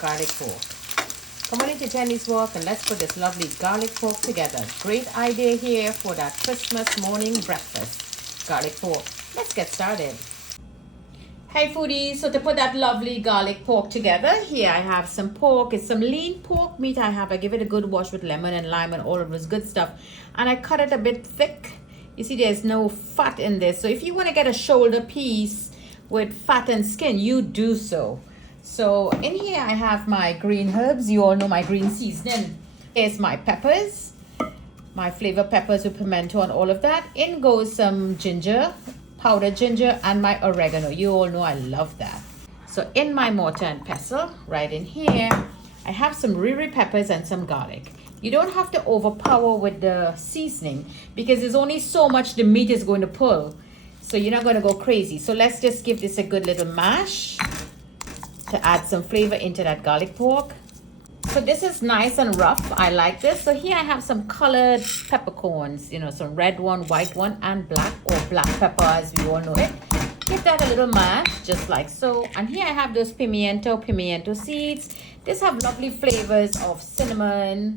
garlic pork. Come on into Jenny's Walk and let's put this lovely garlic pork together. Great idea here for that Christmas morning breakfast. Garlic pork. Let's get started. Hey foodies, so to put that lovely garlic pork together, here I have some pork. It's some lean pork meat I give it a good wash with lemon and lime and all of this good stuff. And I cut it a bit thick. You see there's no fat in this. So if you want to get a shoulder piece with fat and skin, you do so. So in here I have my green herbs. You all know my green seasoning. Here's my peppers, my flavor peppers with pimento and all of that. In goes some ginger, powdered ginger, and my oregano. You all know I love that. So in my mortar and pestle, right in here, I have some riri peppers and some garlic. You don't have to overpower with the seasoning because there's only so much the meat is going to pull. So you're not going to go crazy. So let's just give this a good little mash to add some flavor into that garlic pork. So this is nice and rough. I like this. So here I have some colored peppercorns, some red one, white one, and black or black pepper as we all know it. Give that a little mash, just like so. And here I have those pimiento seeds. These have lovely flavors of cinnamon,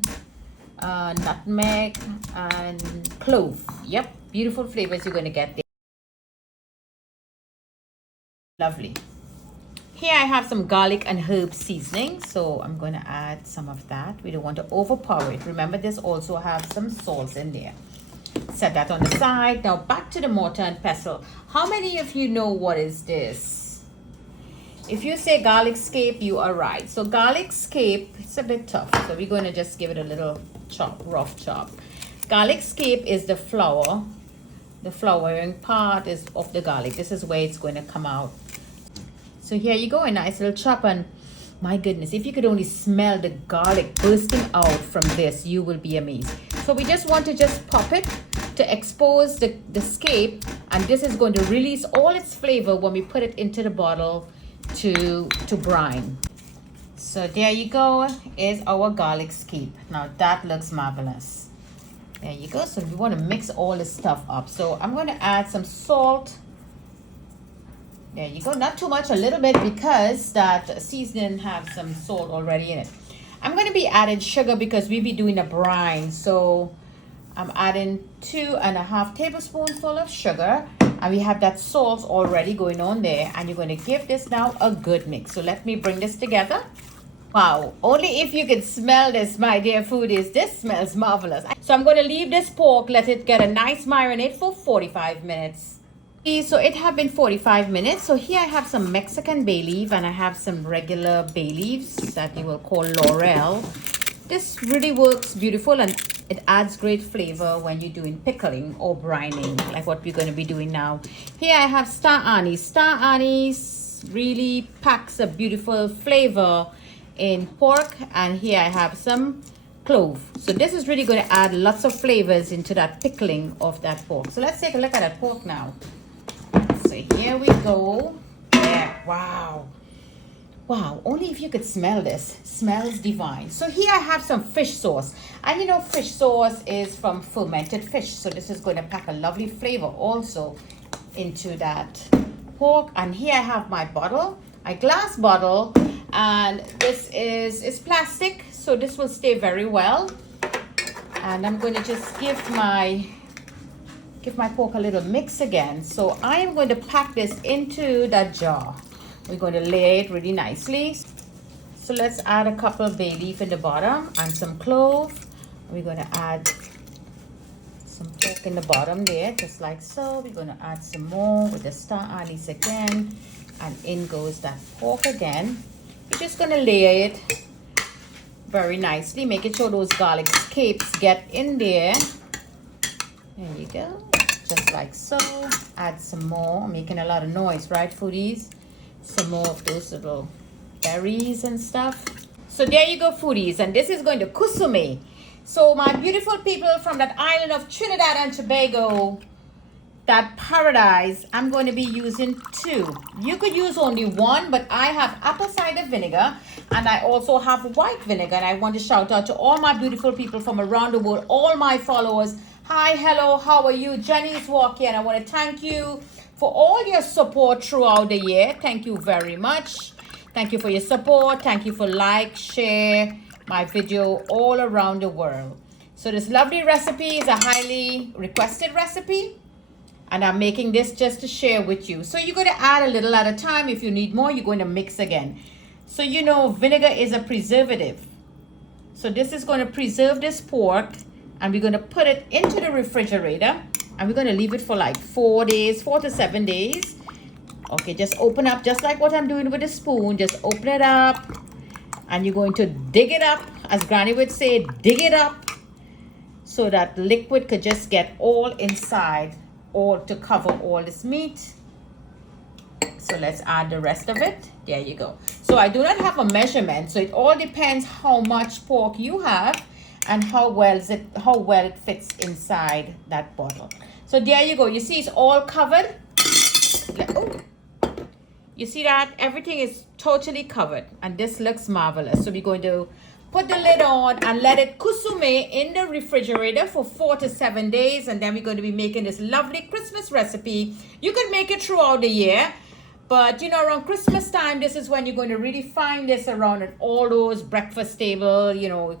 nutmeg, and clove. Yep, beautiful flavors you're going to get there. Lovely. Here I have some garlic and herb seasoning, so I'm going to add some of that. We don't want to overpower it. Remember, this also has some salt in there. Set that on the side. Now back to the mortar and pestle. How many of you know what is this? If you say garlic scape, you are right. So garlic scape, it's a bit tough. So we're going to just give it a little chop, rough chop. Garlic scape is the flour. The flowering part is of the garlic. This is where it's going to come out. So here you go, a nice little chop, and my goodness, if you could only smell the garlic bursting out from this, you will be amazed. So we just want to pop it to expose the scape, and this is going to release all its flavor when we put it into the bottle to brine. So there you go, is our garlic scape. Now that looks marvelous. There you go. So we want to mix all this stuff up. So I'm going to add some salt. There you go. Not too much, a little bit, because that seasoning has some salt already in it. I'm going to be adding sugar because we'll be doing a brine. So I'm adding 2.5 tablespoons of sugar. And we have that salt already going on there. And you're going to give this now a good mix. So let me bring this together. Wow. Only if you can smell this, my dear foodies. This smells marvelous. So I'm going to leave this pork, let it get a nice marinade for 45 minutes. So it have been 45 minutes. So here I have some Mexican bay leaf and I have some regular bay leaves that you will call laurel. This really works beautiful and it adds great flavor when you're doing pickling or brining, like what we're going to be doing now. Here I have star anise. Star anise really packs a beautiful flavor in pork, and here I have some clove. So this is really going to add lots of flavors into that pickling of that pork. So let's take a look at that pork now. So here we go. Yeah, wow. Wow, only if you could smell this. Smells divine. So here I have some fish sauce. And fish sauce is from fermented fish. So this is going to pack a lovely flavor also into that pork. And here I have my bottle, my glass bottle. And this is plastic. So this will stay very well. And I'm going to just give my pork a little mix again. So I am going to pack this into that jar. We're going to lay it really nicely. So let's add a couple of bay leaf in the bottom and some clove. We're going to add some pork in the bottom there, just like so. We're going to add some more with the star anise again. And in goes that pork again. You're just going to layer it very nicely, making sure those garlic scapes get in there. There you go. Just like so. Add some more. Making a lot of noise, right, foodies? Some more of those little berries and stuff. So there you go, foodies. And this is going to kusume. So my beautiful people from that island of Trinidad and Tobago, that paradise, I'm going to be using 2. You could use only 1, but I have apple cider vinegar and I also have white vinegar. And I want to shout out to all my beautiful people from around the world, all my followers. Hi, hello, how are you? Jenny's Walk here, and I want to thank you for all your support throughout the year. Thank you very much. Thank you for your support. Thank you for like, share my video all around the world. So this lovely recipe is a highly requested recipe, and I'm making this just to share with you. So you're going to add a little at a time. If you need more, you're going to mix again. So you know vinegar is a preservative. So this is going to preserve this pork, and we're going to put it into the refrigerator, and we're going to leave it for like 4 days, 4 to 7 days. Okay, just open up, just like what I'm doing with a spoon. Just open it up, and you're going to dig it up, as Granny would say, dig it up, so that liquid could just get all inside, all to cover all this meat. So let's add the rest of it. There you go. So I do not have a measurement, so it all depends how much pork you have and how well it fits inside that bottle. So there you go. You see it's all covered. Oh. You see that everything is totally covered, and this looks marvelous. So we're going to put the lid on and let it kusume in the refrigerator for 4 to 7 days, and then we're going to be making this lovely Christmas recipe. You can make it throughout the year, but you know, around Christmas time, this is when you're going to really find this around at all those breakfast table. You know,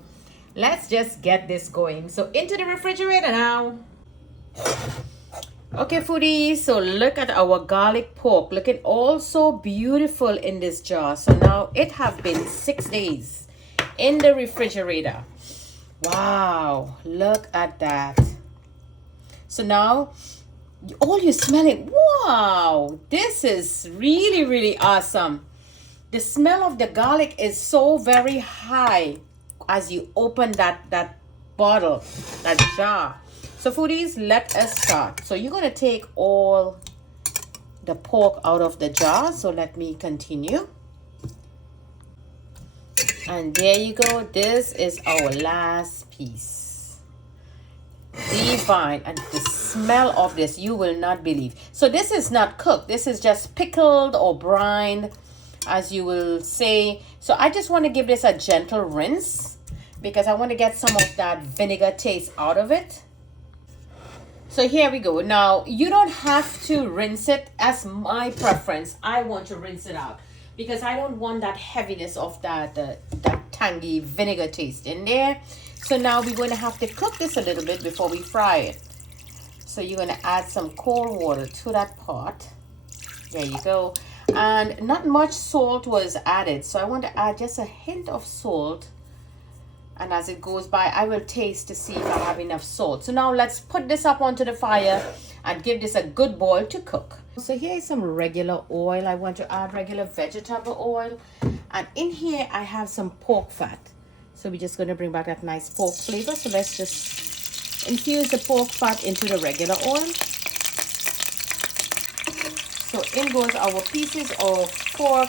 let's just get this going. So into the refrigerator now. Okay, foodies, so look at our garlic pork. Looking all so beautiful in this jar. So now it has been 6 days in the refrigerator. Wow, look at that. So now all you smelling, wow, this is really, really awesome. The smell of the garlic is so very high as you open that bottle, that jar. So foodies, let us start. So you're going to take all the pork out of the jar. So let me continue. And there you go. This is our last piece. Divine. And the smell of this, you will not believe. So this is not cooked. This is just pickled or brined, as you will say. So I just want to give this a gentle rinse, because I want to get some of that vinegar taste out of it. So here we go. Now, you don't have to rinse it. As my preference, I want to rinse it out, because I don't want that heaviness of that tangy vinegar taste in there. So now we're going to have to cook this a little bit before we fry it. So you're going to add some cold water to that pot. There you go. And not much salt was added, so I want to add just a hint of salt. And as it goes by, I will taste to see if I have enough salt. So now let's put this up onto the fire and give this a good boil to cook. So here is some regular oil. I want to add regular vegetable oil. And in here, I have some pork fat. So we're just going to bring back that nice pork flavor. So let's just infuse the pork fat into the regular oil. So in goes our pieces of pork.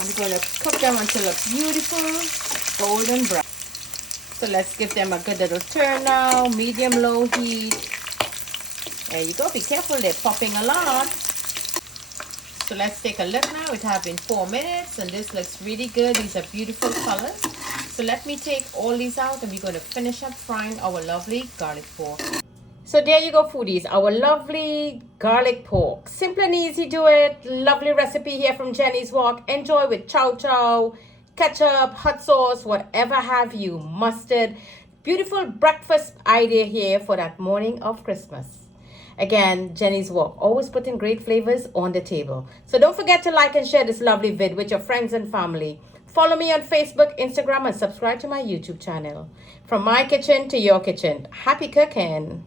And we're going to cook them until it's beautiful golden brown. So let's give them a good little turn now. Medium low heat. There you go. Be careful, they're popping a lot. So let's take a look now. It has been 4 minutes and this looks really good. These are beautiful colors. So let me take all these out and we're going to finish up frying our lovely garlic pork. So there you go, foodies, our lovely garlic pork. Simple and easy to it. Lovely recipe here from Jenny's Wok. Enjoy with chow chow, ketchup, hot sauce, whatever have you, mustard. Beautiful breakfast idea here for that morning of Christmas. Again, Jenny's Wok, always putting great flavors on the table. So don't forget to like and share this lovely vid with your friends and family. Follow me on Facebook, Instagram, and subscribe to my YouTube channel. From my kitchen to your kitchen, happy cooking.